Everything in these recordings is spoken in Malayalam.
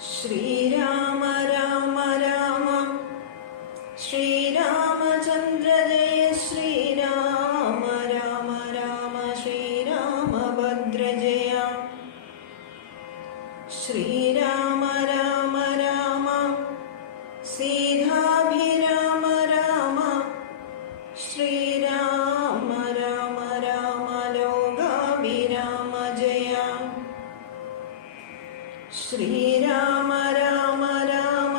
श्रीराम राम राम श्रीरामचन्द्र जय श्रीराम राम राम श्रीरामभद्र जय श्रीराम राम राम सीताभिराम राम श्रीराम राम राम लोकाभिराम जय श्रीराम राम राम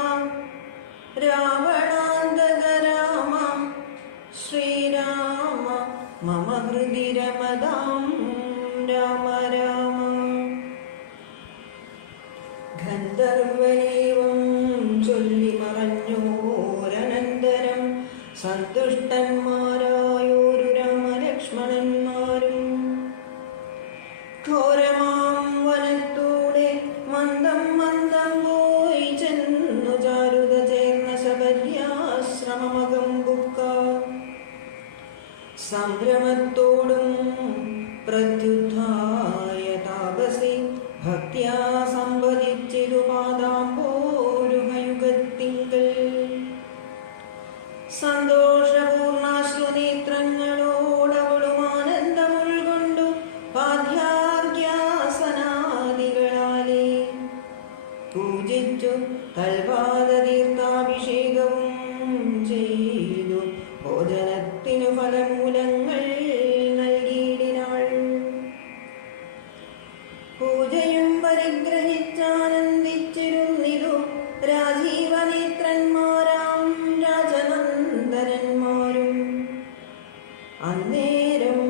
रावणान्तक राम श्रीराम मम हृदि रमतां राम राम ഗന്ധർവനേവം ചൊല്ലി മറഞ്ഞോരനന്തരം സന്തുഷ്ടന്മാരായോരു രാമലക്ഷ്മണന്മാരും ഘോരമാം വനത്തൂടെ മന്ദം മന്ദം പോയി ചെന്നു ചാരുത ചേർന്ന ശബര്യാശ്രമമകം ബുക്ക സംഭ്രമത്തോടും പ്രത്യുദ്ധായ താപസി ഭക്തിയാ സംവദിച്ചിരു പാദാംബോരുഹയുഗത്തിങ്കൽ സന്തോഷപൂർണാശ്രുനേത്രങ്ങളോടവളും ആനന്ദമുൾകൊണ്ടു പാദ്യാർഘ്യാസനാദികളാലേ പൂജിച്ചു തൽപാദതീർത്ഥാഭിഷേകവും ചെയ്തു ഭോജനത്തിനു ഫലമൂലങ്ങൾ നൽകിയിടിനാൾ. പൂജയും പരിഗ്രഹിച്ചാനന്ദിച്ചിരുന്നിതു രാജീവനേത്രന്മാരാം രാജനന്ദനന്മാരും. അന്നേരം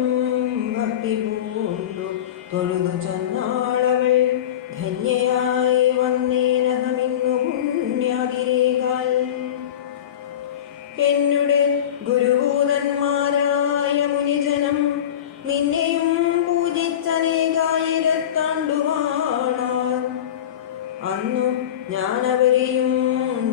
ഭക്തി പൂണ്ടു തൊഴുതു ചെന്നാളവൾ ധന്യയായി വന്നേനഹമിന്നു പുണ്യാതിരേകാൽ. എന്നുടെ ഗുരുഭൂതന്മാരായ മുനിജനം നിന്നെയും പൂജിച്ചനേകായിരത്താണ്ടുവാണാർ. അന്നു ഞാനവരെയും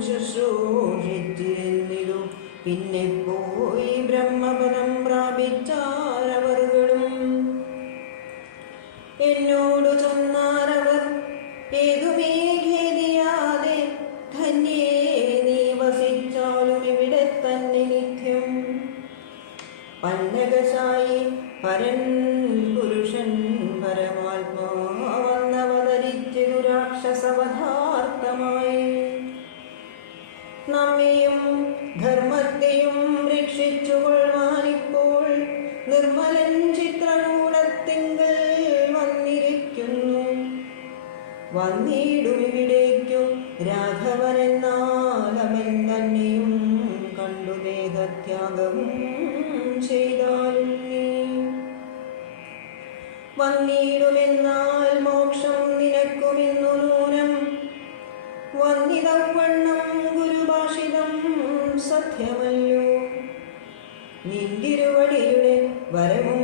ശുശ്രൂഷിച്ചിരുന്നിതു. പിന്നെ പോയി ബ്രഹ്മപദം പ്രാപിച്ചാരവറുകളും. എന്നോടു ചൊന്നാരവർ ഏതുമേ ഖേദിയാതെ ധന്യേ നീ വസിച്ചാലും ഇവിടെ തന്നെ നിത്യം. പന്നകശായി പരൻ പുരുഷൻ പരമാത്മാവന്നവതരിച്ചിരു രാക്ഷസവധാർത്ഥമായി നമ്മെയും ധർമ്മത്തെയും രക്ഷിച്ചുകൊള്ളുവാനിപ്പോൾ നിർമ്മലൻ ചിത്രകൂടത്തിങ്കൽ വന്നിരിക്കുന്നു. വന്നിടുമിവിടേക്കു രാഘവനെന്നാലവൻ തന്നെയും കണ്ടു ദേഹത്യാഗവും ചെയ്താലും നീ വന്നിടുമെന്നാൽ മോക്ഷം നിനക്കുമെന്നു നൂനം. വന്നിതവണ്ണം ഗുരുഭാഷിതം സത്യമല്ലോ. നിന്തിരുവടിയുടെ വരവും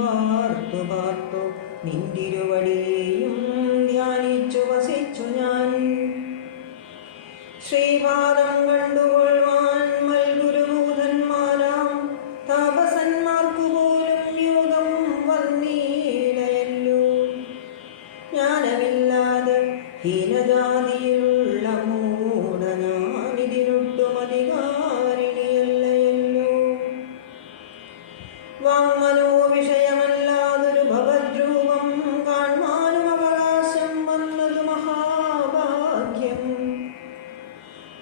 പാർത്തു പാർത്തു നിന്തിരുവടിയെയും ധ്യാനിച്ചു വസിച്ചു ഞാൻ. ശ്രീപാദം കണ്ടുകൊള്ളുവാൻ മൽഗുരുഭൂതന്മാരാം താപസന്മാർക്കു പോലും യോഗം വന്നീലയല്ലോ. ജ്ഞാനമില്ലാതെ ഹീനജാതിയിലുള്ള മൂഢനാനിതിനൊട്ടും അധികാരിണിയല്ലയല്ലോ. വാങ്മനോ വിഷയമല്ലാതൊരു ഭഗദ്രൂപം കാൺമാനും അവകാശം വന്നതു മഹാഭാഗ്യം.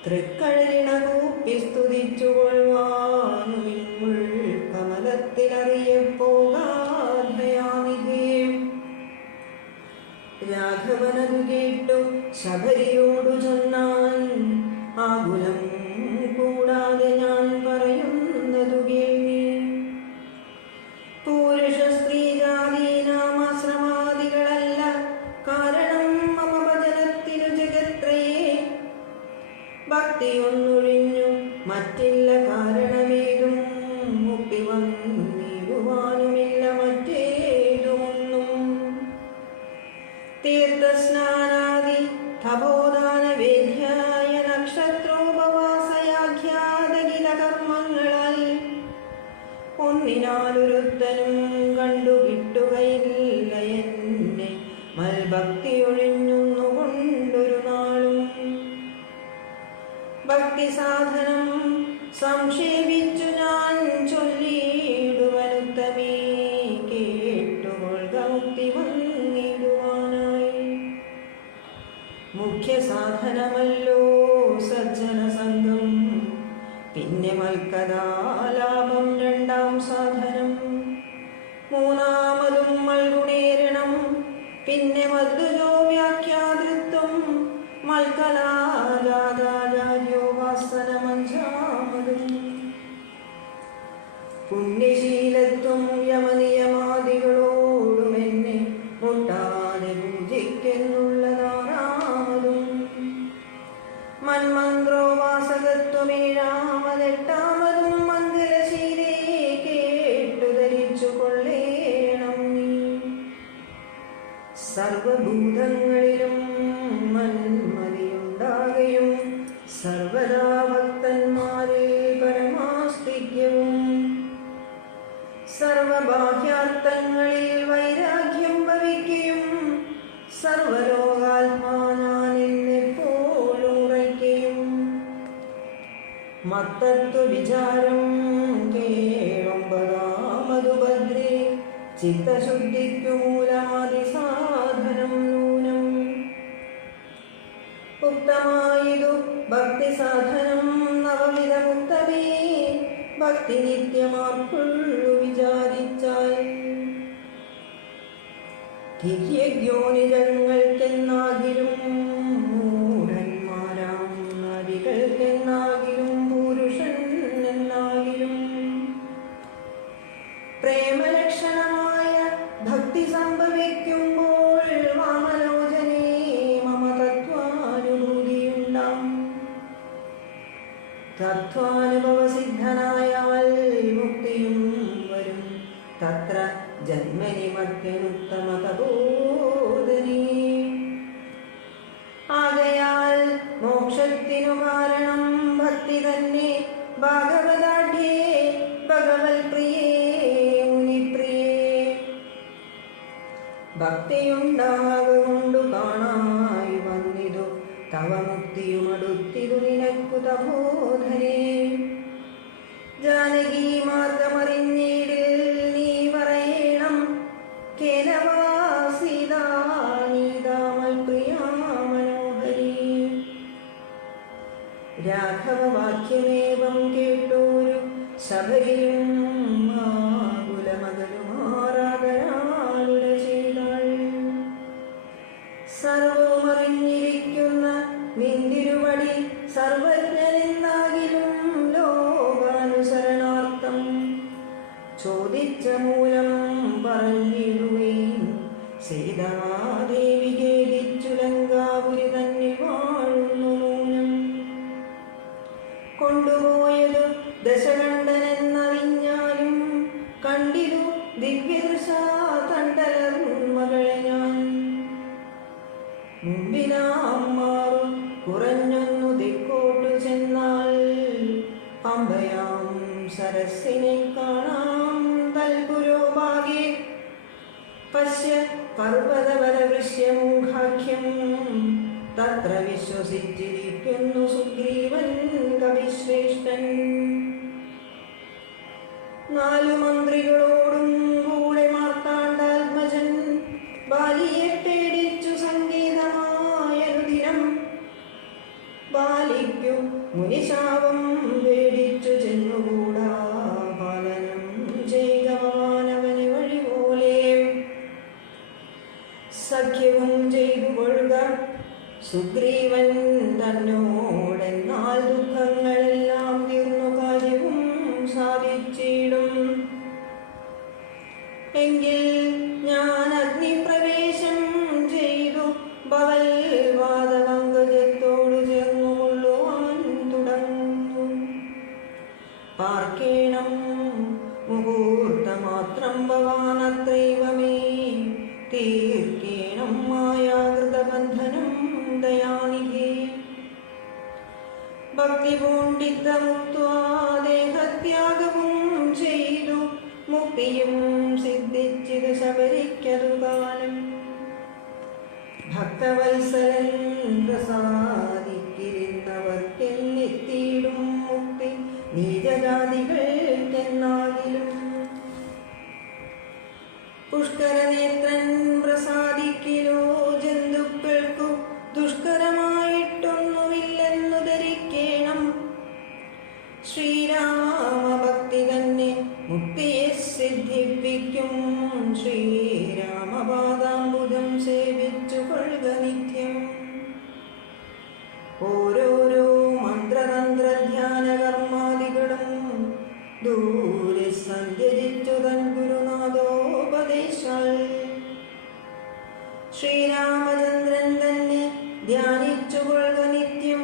തൃക്കഴലിണ കൂപ്പി സ്തുതിച്ചുകൊള്ളുവാനും കമലത്തിലറിയപ്പോകാധയാനിധേ. രാഘവനതു കേട്ടു ശബരിയോടു ചൊന്നാൻ ആകുലം കൂടാതെ ഞാൻ പറയുന്നതു കേൾവി. പുരുഷ സ്ത്രീ ജാതീനാമാശ്രമാദികളല്ല കാരണം മമ ഭജനത്തിനു ജഗത്രയേ. ഭക്തിയൊന്നൊഴിഞ്ഞു മറ്റില്ല കാരണമേതും. മുക്തി വന്നിടുവാനുമില്ല മറ്റേതുമൊന്നും. തീർത്ഥസ്നാനാദി തപോദാന വേദ്യായ നക്ഷത്രോപവാസയാഖ്യാതകില കർമ്മങ്ങളാൽ ഒന്നിനാലൊരുത്തനും കണ്ടു കിട്ടുകയില്ല എന്നെ. മൽഭക്തി ഒഴിഞ്ഞൊന്നുകൊണ്ടൊരു നാൾ സംക്ഷേപിച്ചു ഞാൻ ചൊല്ലിയിടുവനുത്തമേ, കേട്ടുകൊള്ളുക മുക്തി വന്നിടുവാനായി. മുഖ്യ സാധനമല്ലോ സജ്ജന സംഘം, പിന്നെ മൽക്കഥാലാഭം രണ്ടാം സാധനം. മൂന്നാമതും മൽഗുണേരണം, പിന്നെ മദ്ദുജോ വ്യാഖ്യാതൃത്വം. മൽക്കലാജാതാചാര്യോപാസനമഞ്ചാമതും. പുണ്യശീലത്വം യമനിയമാദികളോടും എന്നെ മുട്ടാതെ പൂജിക്കുന്നുള്ളതാറാമതും. മന്മന്ത്രോപാസകത്വമേഴാമതെട്ടാമതും. മംഗലശീലേ കേട്ടു ധരിച്ചു കൊള്ളേണം നീ. സർവഭൂതങ്ങളിലും മന്മതിയുണ്ടാകയും സർവദാ ഭക്തന്മാരിൽ പരമാസ്തിക്യവും. സർവബാഹ്യാർത്ഥങ്ങളിൽ വൈരാഗ്യം ഭവിക്കുകയും സർവലോകാത്മാ ഞാനെന്നെപ്പോഴും ഉറയ്ക്കുകയും. മത്തത്വ വിചാരം കേളൊമ്പതാമതു ഭദ്രേ, ചിത്തശുദ്ധിക്കു മൂലമാതിസാധനം നൂനം. ഉക്തമായിതു ഭക്തിസാധനം നവവിധമുക്തമേ, ഭക്തി നിത്യമാർക്കുള്ളു വിചാരിച്ചാൽ. തിര്യജ്ഞോനിജങ്ങൾക്കെന്നാകിലും മൂഢന്മാരാം നാരികൾക്കെന്നാകിലും പുരുഷൻ എന്നാകിലും പ്രേമലക്ഷണമായ ഭക്തി സംഭവിക്കുമ്പോൾ വാമലോചനേ മമ തത്വാനുഭൂതിയുണ്ടാം. തത്വാനുഭവസിദ്ധനായാൽ മുക്തിയും വരും, തത്ര ജന്മനി മത്യനുത്തമതബോധനീ. ആകയാൽ മോക്ഷത്തിനു കാരണം ഭക്തി തന്നെ. ഭാഗവതാഢ്യേ ഭഗവത് പ്രിയേ മുനിപ്രിയേ. ഭക്തിയുണ്ടാകൊണ്ടു കാണായി വന്നിതു തവ മുക്തിയുമടുത്തിതു നിനക്കു തബോധനേ. ജാനകി മാർഗമറിഞ്ഞിടിൽ നീ പറയണം, കേനവാസിതാ നീതാമൽ പ്രിയാ മനോഹരീ. രാഘവവാക്യമേവം കേട്ടോരു ശബരിയും ആകുലമകലുമാറാകരാലുര ചെയ്താൾ. സർവമറിഞ്ഞിരിക്കുന്ന നിന്തിരുവടി സർവജ്ഞനെന്നാകിലും ലോകാനുസരണാർത്ഥം ചോദിച്ച മൂലം പറഞ്ഞിടുവേൻ. സീതാദേവി ഖേദിച്ചു ലങ്കാപുരി തന്നിൽ വാഴുന്നു നൂനം. കൊണ്ടുപോയതു ദശകണ്ഠനെന്നറിഞ്ഞാലും കണ്ടിരു ദിവ്യദൃശാ തണ്ടലർമകളെ ഞാൻ. മുമ്പിനാം മാറു കുറഞ്ഞൊന്നു ദിക്കോട്ടു ചെന്നാൽ പമ്പയാം സരസിനെ കാണാം തൽപുരോഭാഗേ. പശ്യ പർവ്വതവരവൃശ്യമൂഖാഖ്യം, തത്ര വിശ്വസിച്ചിരിക്കുന്നു സുഗ്രീവൻ കവിശ്രേഷ്ഠൻ. നാലു മന്ത്രികളോടും കൂടെ മാർത്താണ്ഡാത്മജൻ ബാലിയെ പേടിച്ചു സംഗീതമായനുദിനം. ബാലിക്കു മുനിശാപം പേടിച്ചു ചെന്നുകൂടാ, പാലനം ചെയ്യുക ഭവാനവന് വഴി പോലെ. സഖ്യവും ചെയ്തു കൊള്ളുക സുഗ്രീവൻ തന്നോടെന്നാൽ ദുഃഖങ്ങളെല്ലാം തീർന്നു കാര്യവും സാധിച്ചിടും. എങ്കിൽ ഞാൻ അഗ്നിപ്രവേശം ചെയ്തു ഭവൽവാദപങ്കജത്തോടു ചേർന്നുകൊള്ളുവാൻ തുടങ്ങുന്നു. പാർക്കേണം മുഹൂർത്തമാത്രം ഭവാനത്രൈവ മേ, തീർക്കേണം മായാകൃതബന്ധനം ദയാനിധേ. ഭക്തി പൂണ്ടിത്തമുക്ത്വാ ദേഹത്യാഗവും ചെയ്തു മുക്തിയും സിദ്ധിച്ചിത് ശബരിക്കതു കാലം. ഭക്തവത്സലൻ പ്രസാദിക്കിരുന്നവർക്കെന്നിത്തിയിടും മുക്തി നീ പുഷ്കരനേത്രൻ പ്രസാദിക്കിലോ ജന്തുക്കൾക്കു ദുഷ്കരമായിട്ടൊന്നുമില്ലെന്നു ധരിക്കേണം. ശ്രീരാമഭക്തി തന്നെ മുക്തിയെ സിദ്ധിപ്പിക്കും. ശ്രീരാമപാദാംബുജം സേവിച്ചു കൊള്ളുക നിത്യം. ഓരോരോ മന്ത്രതന്ത്രധ്യാന കർമാദികളും ദൂരെ സഞ്ചരിച്ചു തൻ ഗുരുനാഥോപദേശാൽ ശ്രീരാമചന്ദ്രൻ തന്നെ ധ്യാനിച്ചു കൊള്ളുക നിത്യം.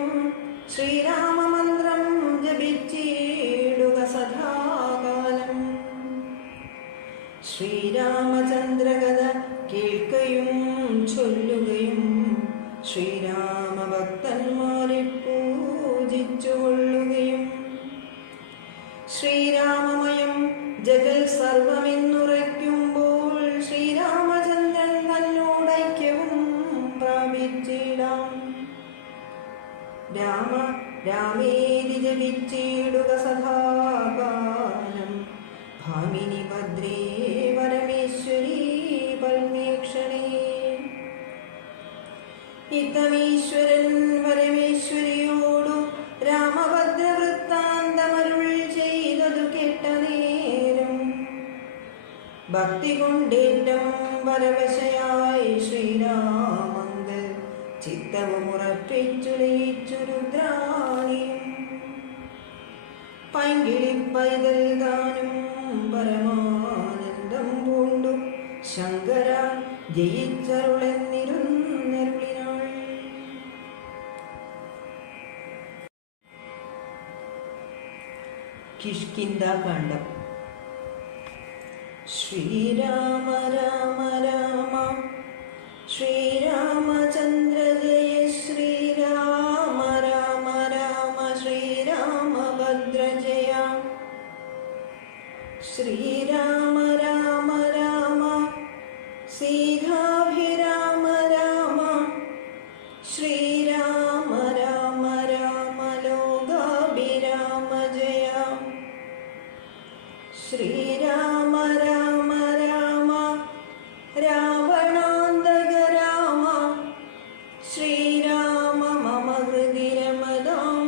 ശ്രീരാമമന്ത്രം ജപിച്ചിടുക സദാകാലം. ശ്രീരാമചന്ദ്രകഥ കേൾക്കുകയും ചൊല്ലുകയും ശ്രീരാമഭക്തന്മാരെ പൂജിച്ചുകൊള്ളുകയും ശ്രീരാമമയം ജഗൽ സർവമെന്നുറയ്ക്കുമ്പോൾ ശ്രീരാമചന്ദ്രൻ തന്നോടൈക്യവും പ്രാപിച്ചിടാം. രാമ രാമേതി ജപിച്ചിടുക സദാകാലം. ഭാമിനി ഭദ്രേ പരമേശ്വരീ പരമേക്ഷണേ. ഇത്തമീശ്വരൻ പരമേശ്വരിയോടു രാമഭദ്ര വൃത്താന്തമരുൾ ചെയ്തതു കേട്ട നേരം ഭക്തി കൊണ്ടേറ്റം പരവശയായി ശ്രീരാമങ്കൽ ചിത്തവുമുറപ്പിച്ചു ലയിച്ചു രുദ്രാണിയും. പൈങ്കിളിപ്പൈതൽ താനും പരമാനന്ദം പൂണ്ടു ശങ്കര ജയിച്ചരുളെന്നിരുന്നരുളിനാൾ. കിഷ്കിന്ധാകാണ്ഡം. ശ്രീരാമ രാമ രാമ ശ്രീരാമചന്ദ്ര ജയ. ശ്രീരാമ രാമ രാമ ശ്രീരാമഭദ്ര ജയ. ശ്രീരാമ രാമ രാമ സീതാഭിരാമ രാമ. ശ്രീരാമ രാമ രാമ ലോകാഭിരാമ ജയ. ശ്രീരാമ രാമ രാമ രാവണാന്തക രാമ. ശ്രീരാമ മമ ഹൃദി രമതാം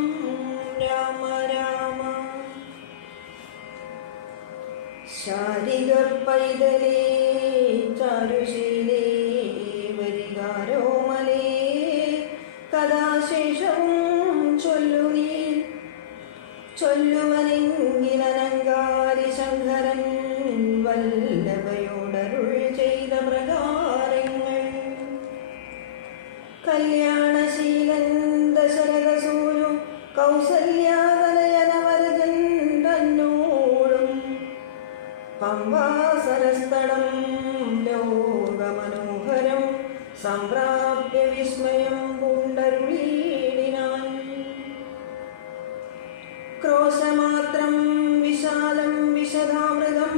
രാമ രാമ. ശാരിക പൈതലേ ചാരുശീലേ വരികാരോമലേ കഥാശേഷവും ചൊല്ലുനീ. ചൊല്ലുവനെങ്കിലനങ്കാരി ശങ്കരൻ വല്ലഭയോടരുൾ ചെയ്ത പ്രകാരങ്ങൾ. കല്യാണശീലൻ ദശരഥസൂനു കൗസല്യാതനയനവരജൻ തന്നോടും പമ്പാസരസ്ഥലം ലോകമനോഹരം സംപ്രാപ്യ വിസ്മയം പൂണ്ടരുളീടിനാൻ. ക്രോശമാത്രം വിശാലം വിശദാമൃതം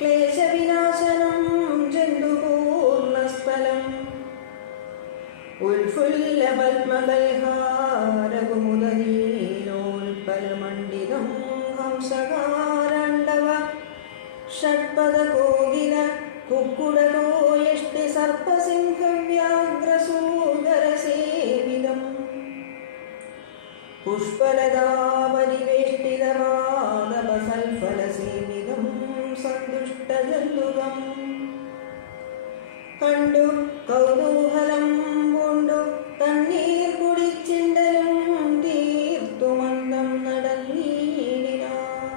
ക്ലേശവിനാശനം ജന്തുപൂർണസ്ഥലം. ഉത്ഫുല്ലപത്മകൽഹാരകുമുദനീലോൽപലമണ്ഡിതം ഹംസകാരണ്ഡവ ഷഡ്പദകോകില കുക്കുടകോയഷ്ടി സർപ്പസിംഹവ്യാഘ്രസൂദരസേവിതം. പുഷ്പലതാപരിവേഷ്ടിതമാദപസൽഫലസേവിതം സന്തുഷ്ടജന്തുകം. കണ്ടു കൗതൂഹലം പൂണ്ടു തണ്ണീർ കുടിച്ചിണ്ടലും തീർത്തു മന്ദം നടന്നീടിനാർ.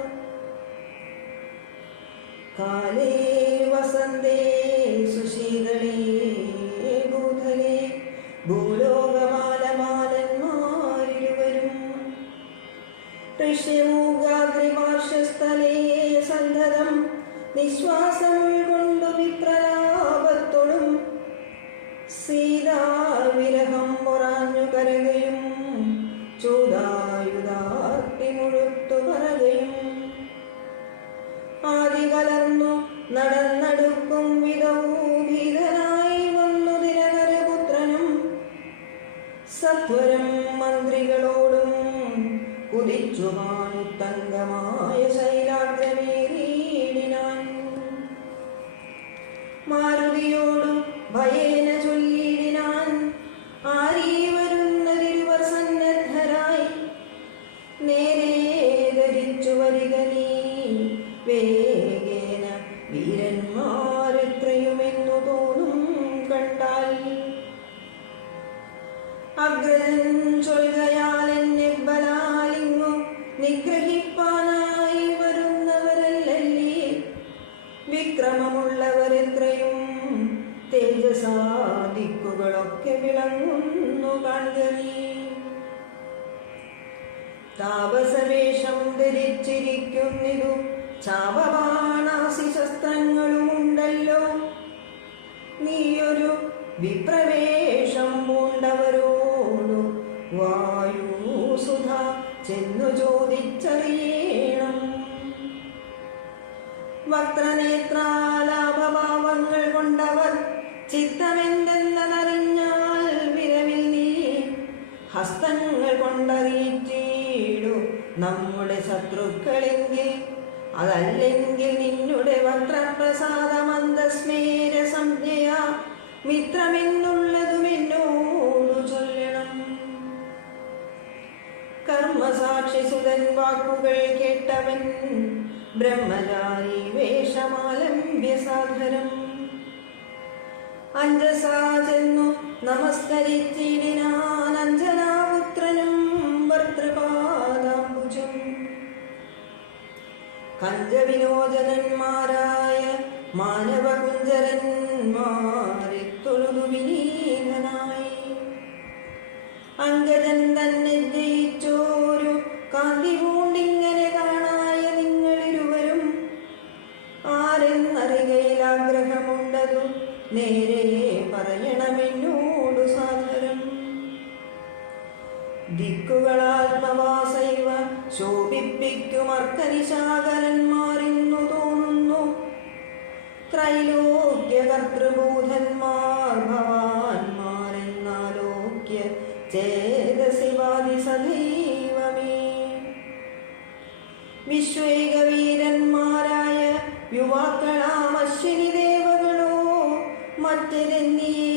കാലേ വസന്തേ സുശീതളേ ഭൂതലേ ഭൂലോകമാലമാലന്മാരിരുവരും ഋഷ്യമൂകാഗ്രിപാർശ്വസ്ഥലേ സന്ധതം നിശ്വാസം ഉൾക്കൊണ്ടു വിപ്രലാപത്തോടും സീതാവിരഹം പൊറാഞ്ഞു കരകയും ചൂതായുധാർത്തി മുഴുത്തു പറകയും ആദി കലർന്നു നടന്നടുക്കും വിധൗഭീതനായി വന്നു ദിനകരപുത്രനും സത്വരം മന്ത്രികളോടും കുതിച്ചുമാനുത്തങ്കമായ ശൈലാഗ്രമേറിയിടിനാൻ. മാരുതിയോടു ഭയേന ചൊല്ലിയിടിനാൻ, ആരീ വരുന്നതിരുവർ സന്നദ്ധരായി, നേരെ ധരിച്ചു വരിക നീ വേഗേന വീരന്മാരെത്രയുമെന്നു തോന്നും കണ്ടാൽ. അഗ്രജൻ ചൊൽകയാൽ എന്നെ ബലാലിങ്ങു നിഗ്രഹിപ്പാനായി വരുന്നവരല്ലല്ലേ, വിക്രമമുള്ളവരെത്രയും തേജസാദിക്കുകളൊക്കെ വിളങ്ങുന്നു കാണുക നീ. താപസവേഷം ധരിച്ചിരിക്കുന്നിതു ചാപബാണാസി ശസ്ത്രങ്ങളുമുണ്ടല്ലോ, നീയൊരു വിപ്രവേഷം പൂണ്ടവരോടു വായുസുധ ചെന്നു ചോദിച്ചറിയണം. വക്രനേത്രാലാഭഭാവങ്ങൾ കൊണ്ടവർ ചിത്തമെന്തെന്നറിഞ്ഞാൽ വിരവിൽ നീ ഹസ്തങ്ങൾ കൊണ്ടറിയിച്ചിടു നമ്മുടെ ശത്രുക്കളെങ്കിൽ. അതല്ലെങ്കിൽ നിന്നുടെ വക്രപ്രസാദമന്ദസ്മേര സംജ്ഞയ മിത്രമെന്നുള്ളതും എന്നോടു ചൊല്ലണം. കർമ്മസാക്ഷി സുതൻ വാക്കുകൾ കേട്ടവൻ ബ്രഹ്മചാരി വേഷമാലംബ്യ സാധരം അഞ്ജസാ ചെന്നു നമസ്കരിച്ചിടിനാൻ അഞ്ജനാപുത്രനും ഭർതൃപാദാംബുജം. കഞ്ചവിനോചനന്മാരായ മാനവകുഞ്ചരന്മാരെ തൊഴുതു വിനീതനായി, അങ്കജൻ തന്നെ ജയിച്ചോരു കാന്തി പൂണ്ടിങ്ങനെ കാണായ നിങ്ങളിരുവരും ആരെന്നറികയിൽ ആഗ്രഹമുണ്ടതു നേരെ പറയണമെന്നോടു സാദരം. ദിക്കുകളാത്മവാസൈവ ശോഭിപ്പിക്കുമർക്കനിശാകരന്മാരിന്നു തോന്നുന്നു, ത്രൈലോക്യ കർത്തൃബൂധന്മാർ ഭവാന്മാരെന്നാലോക്യ ചേതസിവാദി സദൈവമേ. വിശ്വൈകവീരന്മാരായ യുവാക്കളാം അശ്വിനി ദേവകളോ മറ്റെന്നിയേ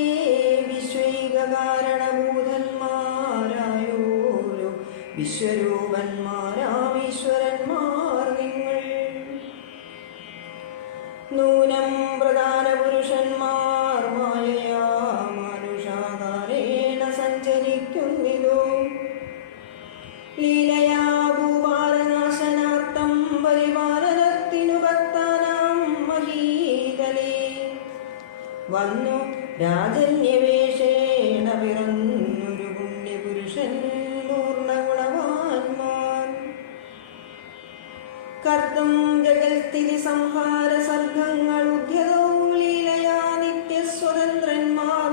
വിശ്വൈക കാരണഭൂതന്മാരായോരു വിശ്വരൂപന്മാരാം ഈശ്വരന്മാർ നിങ്ങൾ. നൂനം പ്രധാന പുരുഷന്മാർ മായയാ മാനുഷാകാരേണ സഞ്ചരിക്കുന്നിതോ, ലീലയാ ഭൂപാലനാശനാർത്ഥം പരിപാലനത്തിനു ഭക്താനാം മഹീതലേ വന്നു രാജന്യവേഷേണ പിറന്നൊരു പുണ്യപുരുഷൻ പൂർണ്ണഗുണവാന്മാർ. കർത്തും ജഗൽസ്ഥിതി സംഹാര സർഗങ്ങൾ ഉദ്യതോ ലീലയാ നിത്യസ്വതന്ത്രന്മാർ,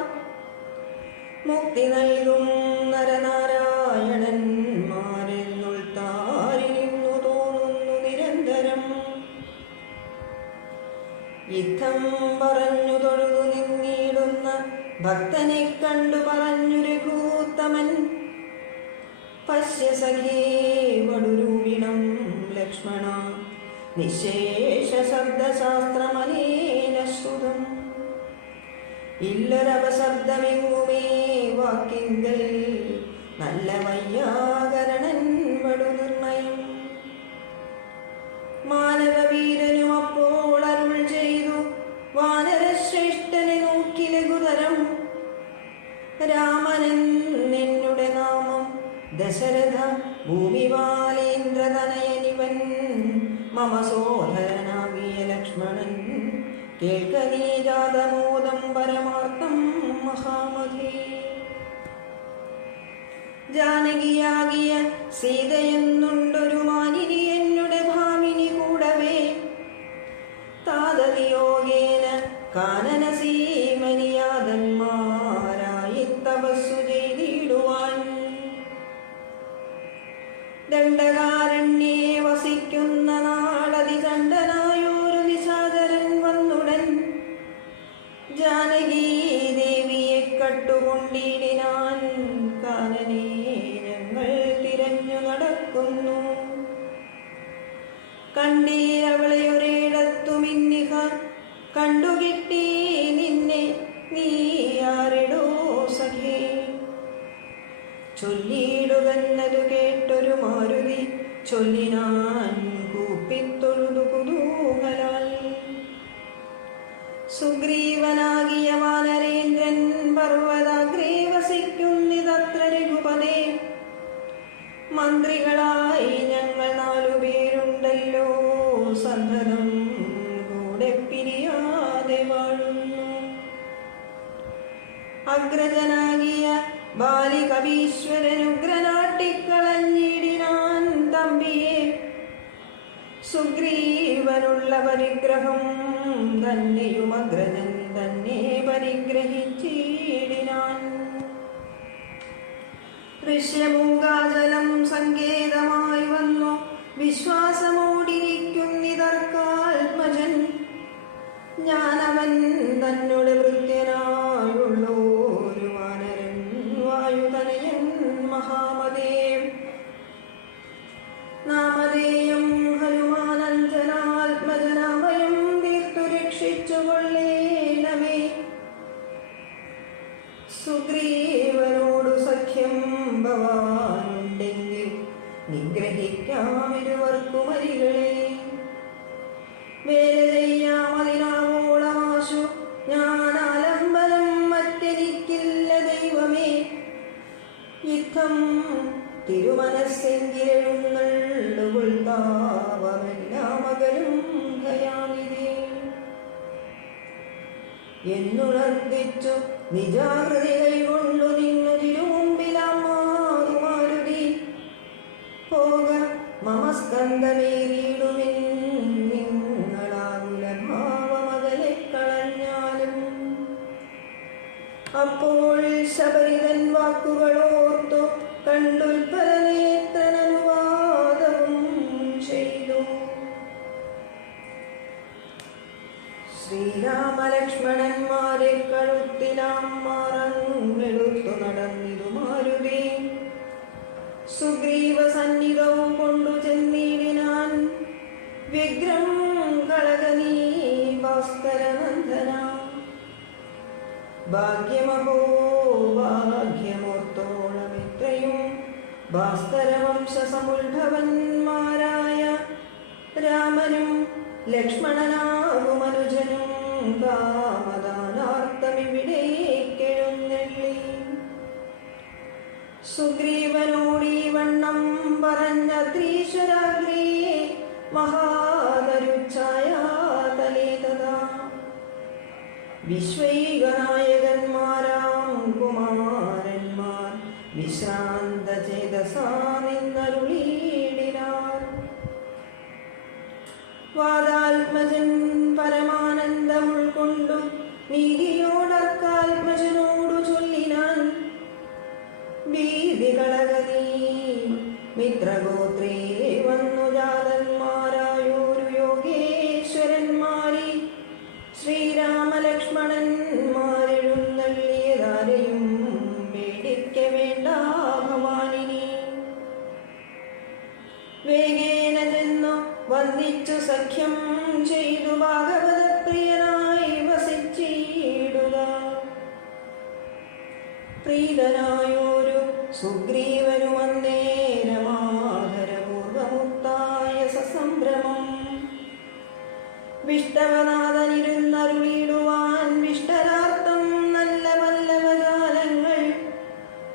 മുക്തി നൽകും നരനാരായണന്മാരെന്നുൾത്താരിരുന്നു തോന്നുന്നു നിരന്തരം. യുദ്ധം പറഞ്ഞു തൊഴുതു നിന്നിടുന്ന ഭക്തനെ കണ്ടു പറഞ്ഞു രഘൂത്തമൻ, പശ്യ സഖേ വടുരൂപിണം ലക്ഷ്മണ നിശേഷ ശബ്ദശാസ്ത്രമനേന ശ്രുതം. ഇല്ലൊരപശബ്ദമെങ്ങുമേ വാക്കിങ്കൽ നല്ല വയ്യാകരണൻ വടു നിർണയം. മാനവവീരനും അപ്പോൾ അരുൾ ചെയ്തു വാനരശ്രേഷ്ഠനെ നോക്കി ലഘുതരം, രാമനെന്നുടെ നാമം ദശരഥ ഭൂമിപാലേന്ദ്രതനയനിവൻ, മമ സോദരനാകിയ ലക്ഷ്മണൻ കേൾക്കനീ ജാതമോദം പരമാർത്ഥം മഹാമധേ. ജാനകിയാകിയ സീതയെന്നുണ്ടൊരു മാനിനി എന്നുടെ ഭാമിനി കൂടവേ, താതതിയോഗേന കാനന സീമനിയാതന്മാരായി തപസ്സു ചെയ്തിടുവാൻ. ദണ്ഡകാരണ്യേ വസിക്കുന്ന നാടതിചണ്ഡനായൊരു നിശാചരൻ വന്നുടൻ, ജാനകീ ദേവിയെ കട്ടുകൊണ്ടിടിനാൻ. കാനനെ ഞങ്ങൾ തിരഞ്ഞു നടക്കുന്നു, കണ്ടീരവളെ ഒരിടത്തുമിന്നിഹ കണ്ടുകിട്ടി നിന്നെ നീ ആരിടോ സഖേ. ചൊല്ലിയിടുകന്നതു കേട്ടൊരു മാരുതി ചൊല്ലിനാൻ കൂപ്പിത്തൊഴുതു കുതൂഹലാൽ. സുഗ്രീവനാകിയ വാനരേന്ദ്രൻ പർവ്വതാഗ്രേ വസിക്കുന്നിതത്ര രഘുപതേ. മന്ത്രികളായി ഞങ്ങൾ 4 പേരുണ്ടല്ലോ, സന്തതം കൂടെ പിരിയാതെ വാഴുന്നു. അഗ്രജനാകിയ ബാലികവീശ്വരനുഗ്രനാട്ടിക്കളഞ്ഞിടിനാൻ തമ്പിയെ. സുഗ്രീവനുള്ള പരിഗ്രഹം തന്നെയും അഗ്രജൻ തന്നെ പരിഗ്രഹിച്ചിടിനാൻ. ഋഷ്യമൂകാചലം സങ്കേതമായി വന്നു വിശ്വാസമോടിരിക്കുന്നിതർക്കാത്മജൻ. ഞാനവൻ തന്നോട് ഭൃത്യനായുള്ളൊരു വാനരൻ വായുതനയൻ മഹാമതേ. നാമധേയം ഹനുമാനഞ്ജനാത്മജനാമയം തീർത്തു രക്ഷിച്ചു കൊള്ളേണമേ. സുഗ്രീവനോടു സഖ്യം ഭവാനുണ്ടെങ്കിൽ നിഗ്രഹിക്കാമിരുവർക്കും അരികളെ. വേല ചെയ്യാമതിനാവോളമാശു ഞാനാലംബനം മറ്റെനിക്കില്ല ദൈവമേ. യുദ്ധം തിരുമനസ്സെങ്കിലെഴുന്നള്ളുകൊൾത്താവമെല്ലാം അകലും ദയാനിധേ. എന്നുണർത്തിച്ചു നിജാകൃതി കൈകൊണ്ടു നിന്നു തിരുമുമ്പിലാമാരുതി. പോക മമ സ്കന്ധമേറിയിടുമിൻ നിങ്ങളാകുലഭാവമകലെ കളഞ്ഞാലും. അപ്പോൾ ശബരിതൻ വാക്കുകളോർത്തു കണ്ടുൽപ്പലനേത്രനനുവാദവും ചെയ്തു. ശ്രീരാമലക്ഷ്മണന്മാരെ കഴുത്തിലാം മാറങ്ങെടുത്തു നടന്നിതു മാരുതി. സുഗ്രീവ സന്നിധവും കൊണ്ടു ചെന്നിടിനാൻ വ്യഗ്രം കളകനീ ഭാസ്കരനന്ദന. ഭാഗ്യമഹോ ഭാഗ്യമോർത്തോളമിത്രയും ഭാസ്കരവംശസമുദ്ഭവന്മാരായ രാമനും ലക്ഷ്മണനാകുമനുജനും കാമദാനാർത്ഥമിവിടേക്കെഴുന്നള്ളി. സുഗ്രീവനോടീ വണ്ണം പറഞ്ഞദ്രീശ്വരാഗ്രേ മഹാതരുച്ഛായാതലേ തഥാ. വിശ്വൈകനായകന്മാരാം കുമാരന്മാർ വിശ്രാന്ത ചേതസാ നിന്നരുളീടിനാർ. വാദാത്മജൻ പരമാനന്ദം ഉൾക്കൊണ്ടു നീതിയോടർക്കാത്മജനോടു ചൊല്ലിനാൻ. ഭീതി കളകനീ മിത്രഗോത്രേ വന്നു ജാതന്മാരായോരു യോഗേശ്വരന്മാരി. ശ്രീരാമലക്ഷ്മണന്മാരെഴുന്നള്ളിയതാരെയും പേടിക്ക വേണ്ട ഭവാനിനി. വേഗേന ചെന്നു വന്ദിച്ചു സഖ്യം ചെയ്തു ഭാഗവതപ്രിയനായി വസിച്ചിടുക. പ്രീതനായോരു സുഗ്രീവനുമന്നേരമാധരപൂർവമുക്തായ സസംഭ്രമം. വിഷ്ടവനാഥനിരുന്നരുളിടുവാൻ വിഷ്ടരാർത്ഥം നല്ല പല്ലവജാലങ്ങൾ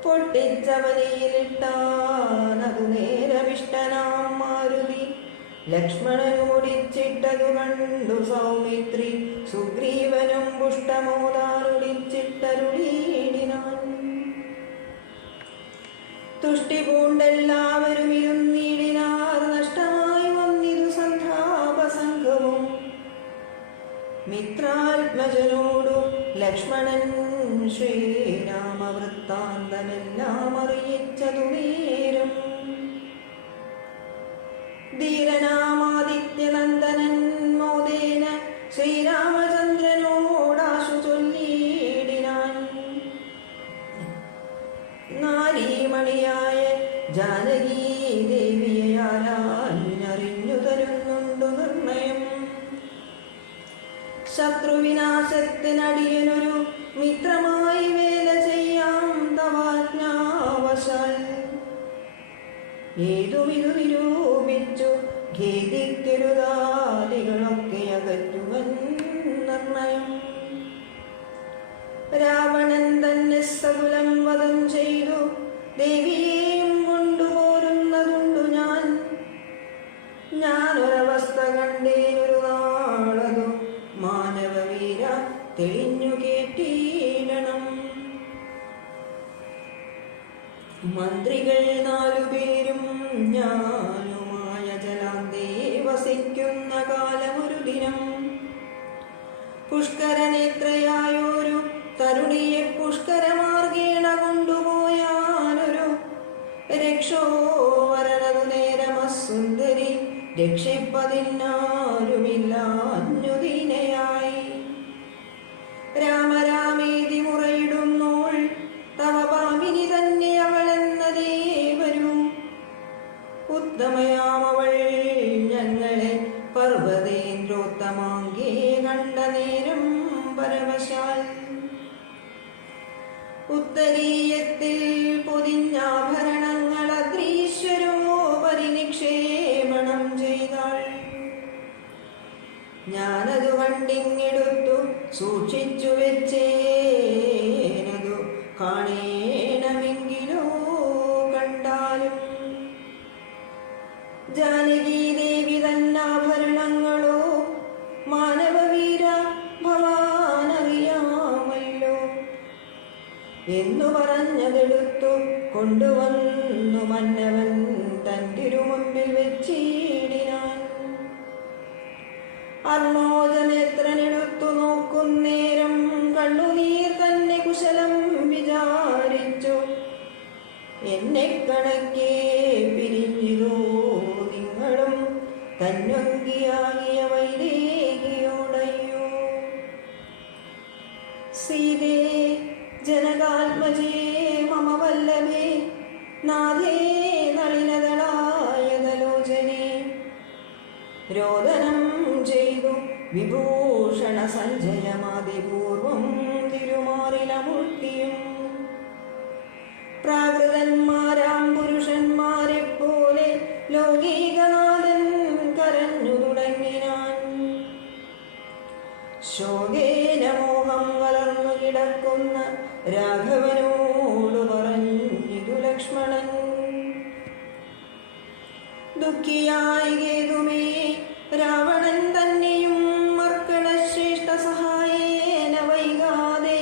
പൊട്ടിച്ചവനിയിലിട്ടാനതു നേരവിഷ്ടനാം മാരുതി. ലക്ഷ്മണനുമുടിച്ചിട്ടതു കണ്ടു സൗമിത്രി സുഗ്രീവനും പുഷ്ടമോദാനുടിച്ചിട്ടരുളീടിനാൻ. തുഷ്ടി പൂണ്ടെല്ലാവരും ഇരുന്നിടിനാർ. നഷ്ടമായി വന്നിരു സന്താപസംഘവും. മിത്രാത്മജനോടു ലക്ഷ്മണൻ ശ്രീരാമവൃത്താന്തമെല്ലാം അറിയിച്ചതു നേരം. ധീരനാമാദിത്യനന്ദനൻ മോദേന ശ്രീരാമചന്ദ്രനോടാശു ചൊല്ലിയിടിനാൻ. നാരീമണിയായ ജാനകീ ദേവിയാരാഞ്ഞറിഞ്ഞു തരുന്നുണ്ടു നിർണയം. ശത്രുവിനാശത്തിനടിയനൊരു മിത്രമായി വേല ചെയ്യാം തവാജ്ഞാവശാൽ. ഏതുമിതു നിരൂപിച്ചു ഖേദിക്കരുതാദികളൊക്കെ അകറ്റുവൻ നിർണയം. രാവണൻ തന്നെ സകുലം വധം ചെയ്തു ദേവിയെയും കൊണ്ടുപോരുന്നതുണ്ടു ഞാനൊരവസ്ഥ കണ്ടേനൊരു നാളതു മാനവവീര തെളിഞ്ഞു കേട്ടിടണം. മന്ത്രികൾ 4 പേരും ഞാനുമായ ജലാന്തേ വസിക്കുന്ന കാലമൊരു ദിനം പുഷ്കരനേത്രയായൊരു തരുണിയെ പുഷ്കരമാർഗേണ കൊണ്ടുപോയാനൊരു രക്ഷോവരനതു നേരമസുന്ദരി രക്ഷിപ്പതിനാരുമില്ലാഞ്ഞുദീനയായി. രാമരാമേതി മുറയിടുന്നോൾ തവ പാമിനി തന്നെ അവളെന്നതേ വരൂ. ഉത്തമയാമവൾ ഞങ്ങളെ പർവ്വതേന്ദ്രോത്തമാങ്കേ കണ്ട നേരം പരവശാൽ. ഉത്തരീയത്തിൽ പൊതിഞ്ഞാഭരണങ്ങൾ അദ്രീശ്വരോപരി നിക്ഷേപണം ചെയ്താൾ. ഞാനതു കണ്ടിങ്ങെടുത്തു സൂക്ഷിച്ചു വെച്ചേനതു കാണേണമെങ്കിലോ കണ്ടാലും. ജാനകീദേവി തന്നാഭരണങ്ങളോ മാനവവീര ഭവാനറിയാമല്ലോ എന്നു പറഞ്ഞതെടുത്തു കൊണ്ടുവന്നു മന്നവൻ തന്തിരുമുമ്പിൽ വെച്ചിടിനാൻ. അർണോജനേത്രനെടുത്തു നോക്കുന്നേരം കണ്ണുനീർ തന്നെ കുശലം വിചാരിച്ചു. എന്നെ കണക്കേ പിരിഞ്ഞിരോ നിങ്ങളും തന്വങ്കിയാകിയ വൈദേഹിയോടയ്യോ. സീതേ ജനകാത്മജേ മമ വല്ലഭേ നാഥേ നളിനദളായതലോചനേ. രോദനം ചെയ്തു വിഭൂഷണ സഞ്ജയമാതിപൂർവം തിരുമാറിലമൂർത്തിയും. പ്രാകൃതന്മാരാം പുരുഷന്മാരെ പോലെ ലൗകികനാഥൻ കരഞ്ഞു തുടങ്ങിനാൻ. ശോകേന മോഹം കലർന്നു കിടക്കുന്ന രാഘവനോട് പറഞ്ഞിതു ലക്ഷ്മണൻ. ദുഃഖിയായി കേതുമേ രാവണൻ തന്നെയും മർക്കടശ്രേഷ്ഠ സഹായേന വൈകാതെ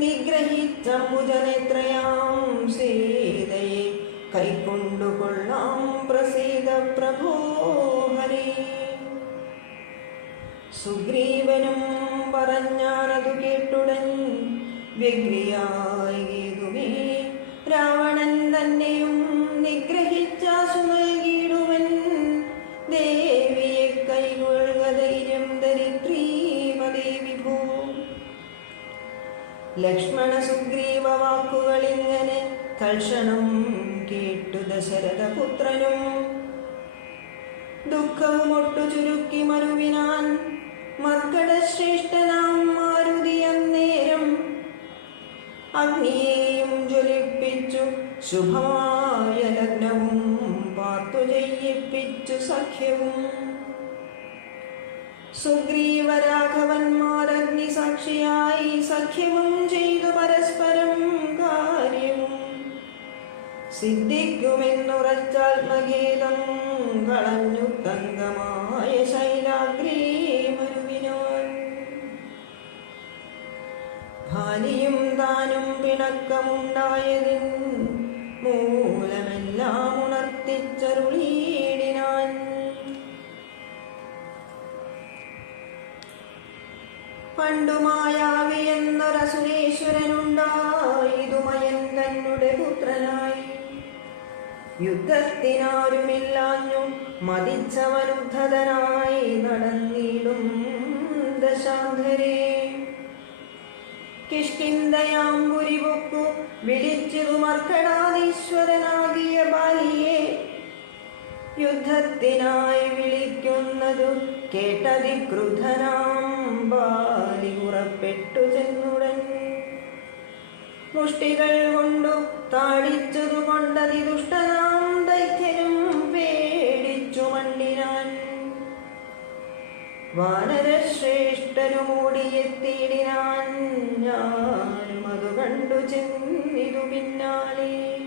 നിഗ്രഹിച്ചംബുജനേത്രയാം സീതയെ കൈക്കൊണ്ടുകൊള്ളാം പ്രസീത പ്രഭോ ഹരേ. സുഗ്രീവനും പറഞ്ഞാനതു കേട്ടുടൻ വ്യഗ്രിയായി കേതുമേ രാവണൻ തന്നെയും നിഗ്രഹിച്ചാശു നൽകിയിടുവൻ. ദേവിയെ കൈകൊള്ളുക ധൈര്യം ദരിദ്രീമതേ വിഭോ. ലക്ഷ്മണ സുഗ്രീവ വാക്കുകളിങ്ങനെ തൽക്ഷണം കേട്ടു ദശരഥപുത്രനും ദുഃഖവുമൊട്ടു ചുരുക്കി മരുവിനാൻ. മർക്കടശ്രേഷ്ഠനാം മാരുതി അന്നേരം അഗ്നിയെയും ജ്വലിപ്പിച്ചു ശുഭമായ ലഗ്നവും പാർത്തു ചെയ്യിപ്പിച്ചു സഖ്യവും. സുഗ്രീവരാഘവന്മാരഗ്നി സാക്ഷിയായി സഖ്യവും ചെയ്തു പരസ്പരം കാര്യവും. സിദ്ധിക്കുമെന്നുറച്ചാത്മഖേദം കളഞ്ഞു തങ്കമായ ശൈലാഗ്രേ മരുവിനാൻ. ഭാര്യയും താനും പിണക്കമുണ്ടായതിൻ മൂലമെല്ലാം ഉണർത്തിച്ചരുളീടിനാൻ. പണ്ടുമായാവി എന്നൊരസുരേശ്വരനുണ്ടായിതുമയൻ തന്നുടെ പുത്രനായി. യുദ്ധത്തിനാരുമില്ലാഞ്ഞു മതിച്ചവനുദ്ധതനായി നടന്നിടും ദശാന്ധരേ. കിഷ്കിന്ധയാംബുരിപൊക്കു വിളിച്ചിതു മർക്കടാധീശ്വരനാകിയ ബാലിയെ. യുദ്ധത്തിനായി വിളിക്കുന്നതു കേട്ടതിക്രുധനാം മുഷ്ടികൾ കൊണ്ടു താടിച്ചതു കൊണ്ടതി ദുഷ്ടനാം ദൈത്യനും പേടിച്ചു മണ്ടിനാൻ. വാനരശ്രേഷ്ഠനും ഓടിയെത്തിയിടിനാൻ. ഞാനും അതു കണ്ടു ചെന്നിതു പിന്നാലെ.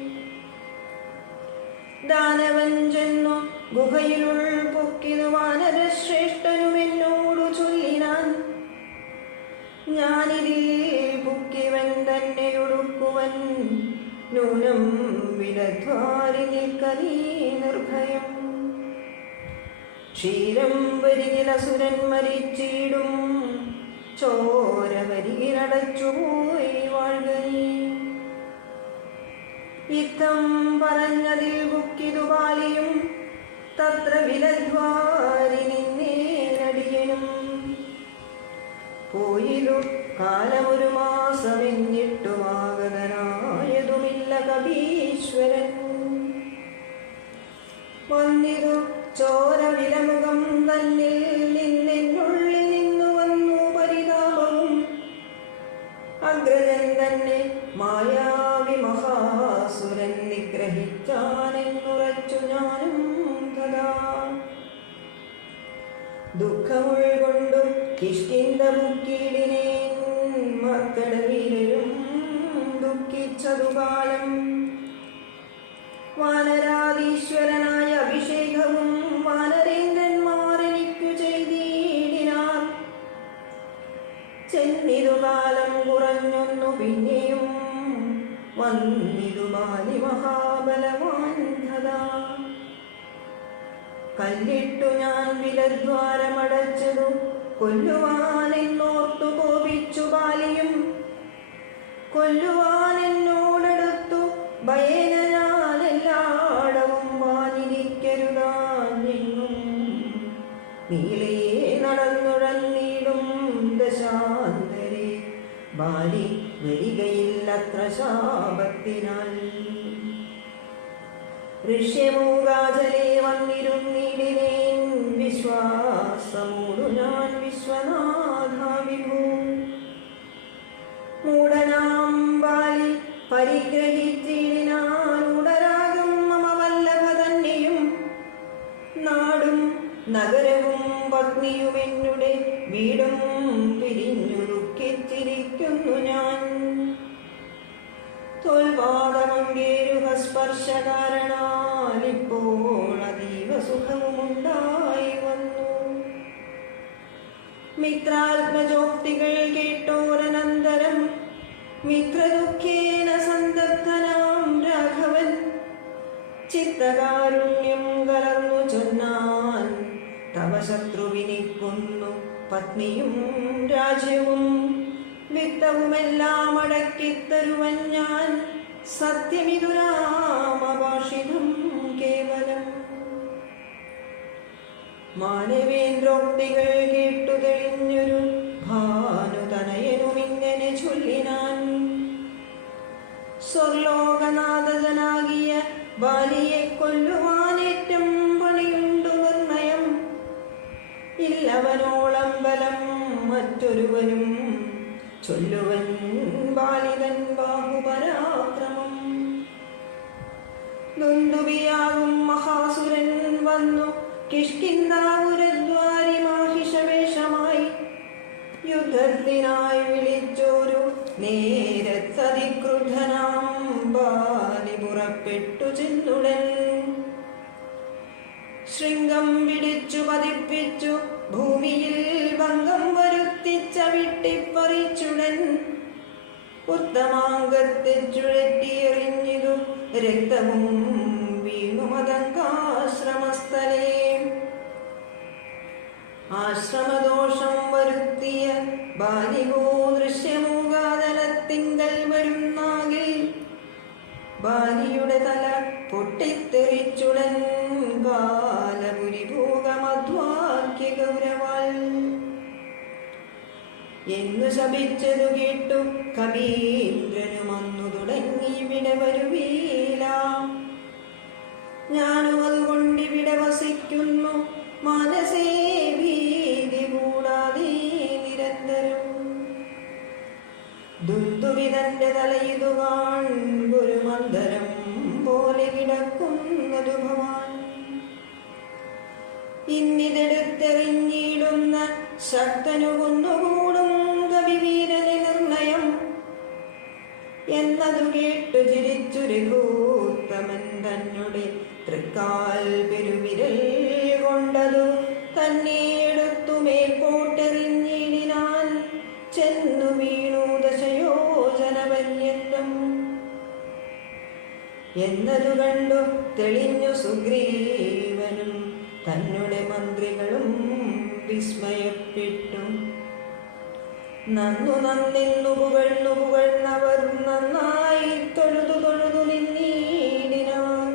ദാനവൻ ചെന്നു ഗുഹയിലുൾ പൊക്കിതു വാനരശ്രേഷ്ഠനും എന്നോടു ചൊല്ലിനാൻ. ഞാനിതിൽ പൊക്കിവൻ തന്നെ ഒടുക്കുവൻ നൂനം വിലദ്വാരി നിൽക്കനീ നിർഭയം. ക്ഷീരം വരികിലസുരൻ മരിച്ചിടും ചോര വരികിലടച്ചുപോയി വാഴ്കനീ. യുദ്ധം പറഞ്ഞതിൽ ബുക്കിതു ബാലിയും തത്ര വിലദ്വാരി നിന്നേനടിയനും. പോയിതു കാലമൊരു മാസമെന്നിട്ടുമാഗതനായതുമില്ല കവീശ്വരൻ. വന്നിതു ചോര വിലമുഖം തന്നിൽ നിന്നെന്നുള്ളിൽ നിന്നു വന്നു പരിതാപവും. അഗ്രജൻ തന്നെ മായാവി മഹാസുരൻ നിഗ്രഹിച്ചാനെന്നുറച്ചു ഞാനും തഥാ. ദുഃഖമുൾകൊണ്ടു കിഷ്കിന്ധ മുക്കിടിനേൻ. മർക്കടവീരരും ദുഃഖിച്ചതു കാലം. വാനരാധീശ്വരനായ അഭിഷേകവും വാനരേന്ദ്രന്മാരെനിക്കു ചെയ്തിടിനാർ. ചെന്നിതു കാലം കുറഞ്ഞൊന്നു പിന്നെയും വന്നിതു ബാലി മഹാബലവാൻ തഥാ. കല്ലിട്ടു ഞാൻ വിലദ്വാരമടച്ചതു കൊല്ലുവാനെന്നോർത്തു കോപിച്ചു ബാലിയും. കൊല്ലുവാനെന്നോടടുത്തു ഭയേന ഞാനെല്ലാടവും വാനിരിക്കരുതാഞ്ഞെങ്ങും. നീളേ നടന്നുഴന്നീടും ദശാന്തരെ ബാലി വരികയില്ലത്ര ശാപത്തിനാൽ. ഋഷ്യമൂകാചലേ വന്നിരുന്നിടിനേൻ. വിശ്വാസമൂടു ഞാൻ വിശ്വനാഥ വിഭൂ. മൂടനാം ബാലി പരിഗ്രഹിച്ചിടിനാൻ. ഉടരാകും മമ വല്ലഭ തന്നെയും. നാടും നഗരവും പത്നിയും എന്നുടെ വീടും പിരിഞ്ഞു ദുഃഖിച്ചിരിക്കുന്നു ഞാൻ. തോൽപാദമങ്കേരുഹ സ്പർശ കാരണാൽ ഇപ്പോൾ അതീവ സുഖവുമുണ്ടായി വന്നു. മിത്രാത്മജോക്തികൾ കേട്ടോരനന്തരം മിത്രദുഃഖേന സന്തപ്തനാം രാഘവൻ ചിത്തകാരുണ്യം കലർന്നു ചൊന്നാൻ. തവ ശത്രുവിനിക്കൊന്നു പത്നിയും രാജ്യവും വിത്തവുമെല്ലാം അടക്കിത്തരുവൻ ഞാൻ. സത്യമിതു രാമഭാഷിതം കേവലം. മാനവേന്ദ്രോക്തികൾ കേട്ടു തെളിഞ്ഞൊരു ഭാനുതനയനുമിങ്ങനെ ചൊല്ലിനാൻ. സ്വർലോകനാഥജനാകിയ ബാലിയെ കൊല്ലുവാനേറ്റം പണിയുണ്ടു നിർണയം. ഇല്ലവനോളം ബലം മറ്റൊരുവനും ചൊല്ലുവൻ ബാലിതൻ ബാഹുപരാക്രമം. ദുന്ദുബിയാകും മഹാസുരൻ വന്നു കിഷ്കിന്ധാപുരദ്വാരി മാഹിഷവേഷമായി. യുദ്ധത്തിനായി വിളിച്ചോരു നേരത്തതിക്രുദ്ധനാം ബാലി പുറപ്പെട്ടു ചെന്നുടൻ. ശൃംഗം പിടിച്ചു പതിപ്പിച്ചു ഭൂമിയിൽ ഭംഗം വരുത്തിച്ച വിട്ടിപ്പറിച്ചുടൻ. ഉത്തമാംഗത്തെ ചുഴറ്റിയെറിഞ്ഞിതു രക്തവും വീണു മതങ്കാശ്രമസ്ഥലേ. ആശ്രമദോഷം വരുത്തിയ ബാലികോ ദൃശ്യമൂകാതലത്തിങ്കൽ വരുന്നാകിൽ. ബാലിയുടെ തല പൊട്ടിത്തെറിച്ചുടൻ കാലപുരിഭൂഗമധ്വാക്യ ഗൗരവാൾ എന്നു ശപിച്ചതു കേട്ടു കവീന്ദ്രനും അന്നു തുടങ്ങി ഇവിടെ വരുവീല. ഞാനും അതുകൊണ്ടിവിടെ വസിക്കുന്നു മനസേ ഭീതി കൂടാതെ നിരന്തരം. ദുന്ദുവിതന്റെ തലയിതുകാൺ ഒരു മന്ദരം പോലെ കിടക്കുന്നതു ഭവാൻ. ഇന്നിതെടുത്തെറിഞ്ഞിടുന്ന ശക്തനു കൊന്നുകൂടും കവിവീരനെ നിർണയം എന്നതു കേട്ടു ചിരിച്ചു രഘൂത്തമൻ തന്നെ തൃക്കാൽ പെരുവിരൽ കൊണ്ടതു തന്നെ എടുത്തു മേൽപോട്ടെറിഞ്ഞിടിനാൻ. ചെന്നു വീണു ദശയോജന പര്യന്തം. എന്നതു കണ്ടു തെളിഞ്ഞു സുഗ്രീവനും തന്നെ മന്ത്രികളും വിസ്മയപ്പെട്ടു. നന്നു നന്നിന്നു പുകഴ്ന്നവർ നന്നായി തൊഴുതു നിന്നീടിനാർ.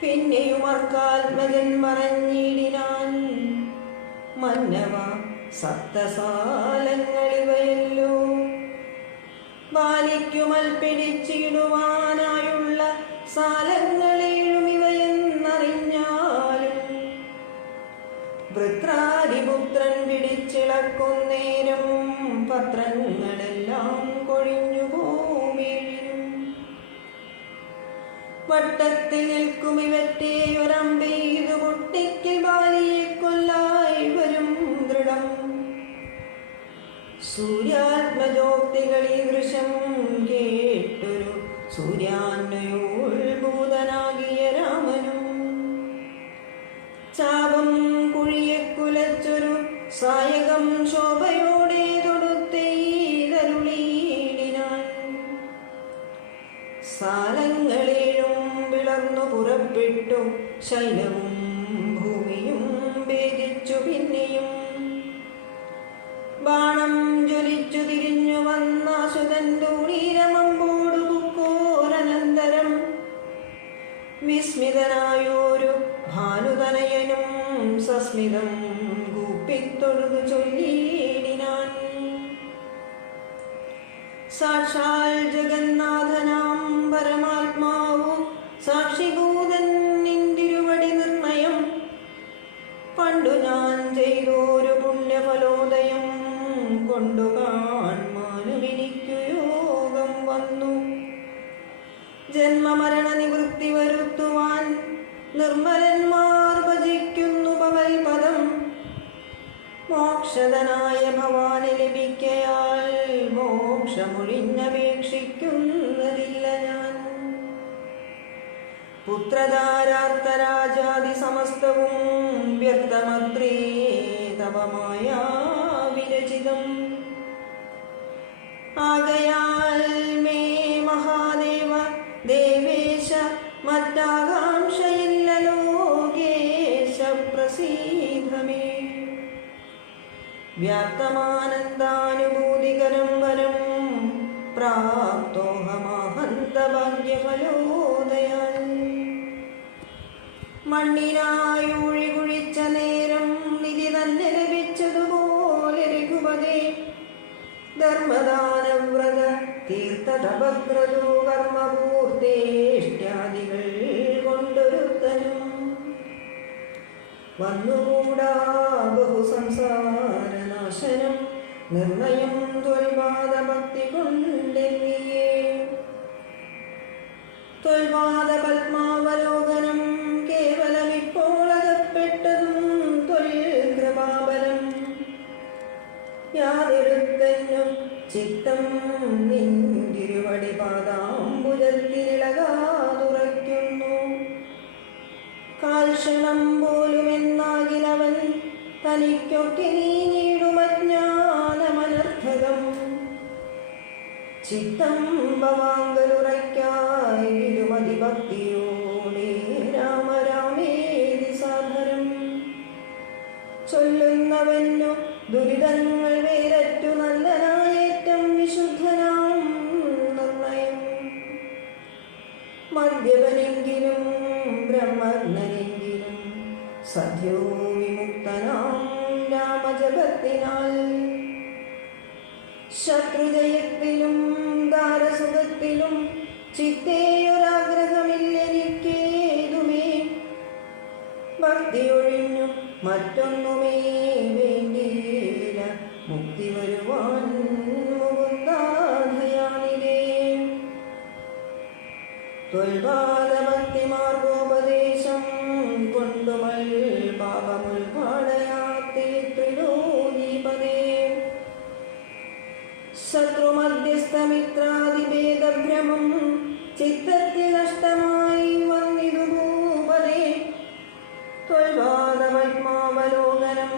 പിന്നെയുമർക്കാത്മജൻ പറഞ്ഞിടിനാൻ, മന്നവ സപ്തസാലങ്ങളിവയല്ലോ. ബാലിക്കുമൽ പിടിച്ചിടുവാനായുള്ള സാലങ്ങളേഴും ഇവയെന്നറിഞ്ഞാലും വൃത്രാദിപുത്രൻ പിടിച്ചിളക്കുന്നേരം പത്രങ്ങളെല്ലാം കൊഴിഞ്ഞു പോമേഴിനും. വട്ടത്തിൽ നിൽക്കും ഇവറ്റേയൊരമ്പെയ്തു പൊട്ടിക്കൽ ബാലിയെ കൊല്ലായി വരും ദൃഢം. സൂര്യാത്മജോക്തികളീ ദൃശം കേട്ടൊരു സൂര്യാന്വയോത്ഭൂതനാകിയ രാമനും ചാപം കുഴിയെ കുലച്ചൊരു സായകം ശോഭയോടെ തൊടുത്തെയ്തരുളീടിനാൻ. സാലങ്ങളേഴും വിളർന്നു പുറപ്പെട്ടു ശൈലവും ഭൂമിയും ഭേദിച്ചു. പിന്നെയും ബാണം ജ്വലിച്ചു തിരിഞ്ഞു വന്ന സുതന്തൂണീരമമ്പോടു പുക്കോരനന്തരം വിസ്മിതനായോരു ഭാനുതനയനും സസ്മിതം കൂപ്പിത്തൊഴുതു ചൊല്ലിയിടിനാൻ. സാക്ഷാൽ ജഗന്നാഥനാം പരമാത്മാവു സാക്ഷിഭൂതൻ നിന്തിരുവടി നിർണയം. പണ്ടു ഞാൻ ചെയ്തോരു പുണ്യഫലോദയം കൊണ്ടു കാൺമാനുമിനിക്കു യോഗം വന്നു. ജന്മമരണ നിവൃത്തി വരുത്തുവാൻ നിർമ്മലന്മാർ ഭജിക്കുന്നു പവൽപദം. മോക്ഷതനായ ഭവാന് ലഭിക്കയാൽ മോക്ഷമൊഴിഞ്ഞപേക്ഷിക്കുന്നതില്ല ഞാൻ. പുത്രധാരാത്തരാജാതി സമസ്തവും വ്യക്തമത്രേ തവമായ വിരചിതം. ആകയാൽ മേ മഹാദേവ ദേവേശ മറ്റാകാംക്ഷയില്ല ലോകേശ പ്രസീദമേ. വ്യാപ്തമാനന്ദാനുഭൂതികരം വരം പ്രാപ്തോഹമാഹന്ത ഭാഗ്യഫലോദയാൽ. മണ്ണിനായൂഴി കുഴിച്ച നേരം നിധി തന്നെ ലഭിച്ചതുപോലെ രഘുപതേ. ധർമ്മദാനവ്രത തീർത്ഥതപക്രതു കർമ്മപൂർത്തേഷ്ട്യാദികൾ കൊണ്ടൊരുത്തനും വന്നുകൂടാ ബഹുസംസാരനാശനം. നിർണയം ത്വൽപാദഭക്തി കൊണ്ടെന്നിയേ. ത്വൽപാദപത്മാവലോകനം കേവലമിപ്പോളകപ്പെട്ടതും ത്വൽകൃപാബലം. യാതൊരുത്തനും ചിത്തം നിന്തിരുവടി പാദാംബുജത്തിലിളകാതുറയ്ക്കുന്നു. കാൽക്ഷണം പോലുമെന്നാകിലവൻ തനിക്കൊക്കെ നീങ്ങിടുമജ്ഞാനമനർത്ഥകം. ചിത്തം ഭവാങ്കലുറയ്ക്കായി വിടുമതിഭക്തിയോടെ രാമരാമേതി സാധരം. ചൊല്ലുന്നവന്നു ദുരിതങ്ങൾ വേരറ്റു നല്ലനായേറ്റം വിശുദ്ധനാം നിർണയം. മദ്യപനെങ്കിലും ബ്രഹ്മജ്ഞനെങ്കിലും സദ്യോ വിമുക്തനാം രാമജപത്തിനാൽ. ശത്രുജയത്തിലും ദാരസുഖത്തിലും ചിത്തേയൊരാഗ്രഹമില്ലെനിക്കേതുമേ. ഭക്തിയൊഴിഞ്ഞു മറ്റൊന്നുമേ വേണ്ടിയില്ല മുക്തി വരുവാൻ ത്വൽപാദഭക്തിമാർഗോപദേശം കൊണ്ടുമൽ പാപമുൽപാടയാത്തേ ത്രിലോകീപദേ. ശത്രുമധ്യസ്ഥമിത്രാദിഭേദഭ്രമം ചിത്തത്തിൽ നഷ്ടമായി വന്നിതു ഭൂപദേ. ത്വൽപാദപത്മാവലോകനം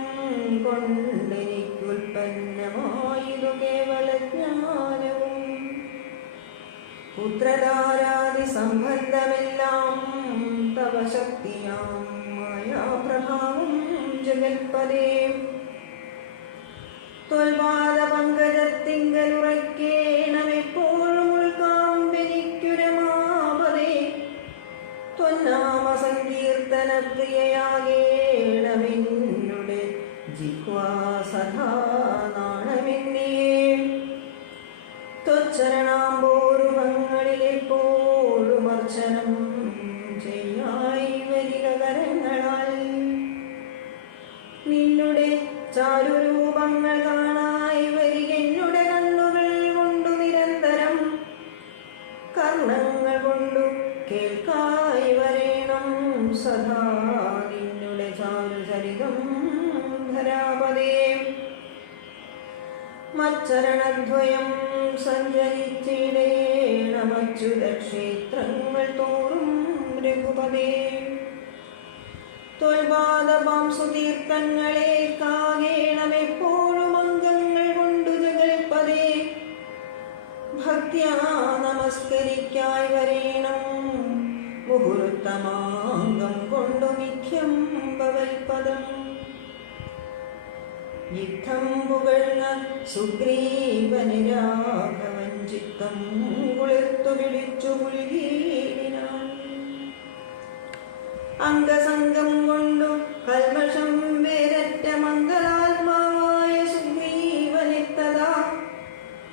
കൊണ്ടെനിക്കുൽപ്പന്നമായതു കേവലജ്ഞാനവും. പുത്രധാരാദി സംബന്ധമെല്ലാം തവ ശക്തിയാം മായാപ്രഭാവം ജഗൽപദേ. ത്വൽപാദപങ്കജത്തിങ്കലുറയ്ക്കേണമെപ്പോഴും ഉൾക്കാമ്പെനിക്കുരമാപദേ. ത്വന്നാമ സങ്കീർത്തനപ്രിയയാകേണമെന്നുടെ ജിഹ്വാ സദാ നാണമെന്നിയേ. ത്വച്ചരണാംബോരുഹങ്ങളിലെപ്പോഴും അർച്ചനം ചെയ്യായി വരിക കരങ്ങളാൽ. നിന്നുടെ ചാരുരൂപങ്ങൾ കാണായി വരികെന്നുടെ കണ്ണുകൾ കൊണ്ടു നിരന്തരം. കർണങ്ങൾ കൊണ്ടു കേൾക്കായി വരേണം സദാ നിന്നുടെ ചാരുചരിതം ധരാപദേ. മച്ചരണദ്വയം സഞ്ചരിച്ചിടേണമച്യുതക്ഷേത്രങ്ങൾ തോറും രഘുപദേ. ത്വൽപാദപാംസുതീർത്ഥങ്ങളെ കാകേണമെപ്പോഴും അംഗങ്ങൾ കൊണ്ടു ജഗൽപദേ. ഭക്ത്യാ നമസ്കരിക്കായി വരേണം മുഹൂർത്തമാംഗം കൊണ്ടു നിത്യം ഭവൽപദം. യുദ്ധം പുകഴ്ന്ന സുഗ്രീവന് രാഘവൻ ചിത്തം കുളിർത്തു പിടിച്ചു പുൽകീടിനാൻ. അംഗസംഗം കൊണ്ടു കൽമഷം വേരറ്റ മംഗളാത്മാവായ സുഗ്രീവനെത്തതാ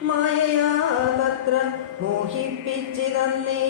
മായയാ തത്ര മോഹിപ്പിച്ചു തന്നേ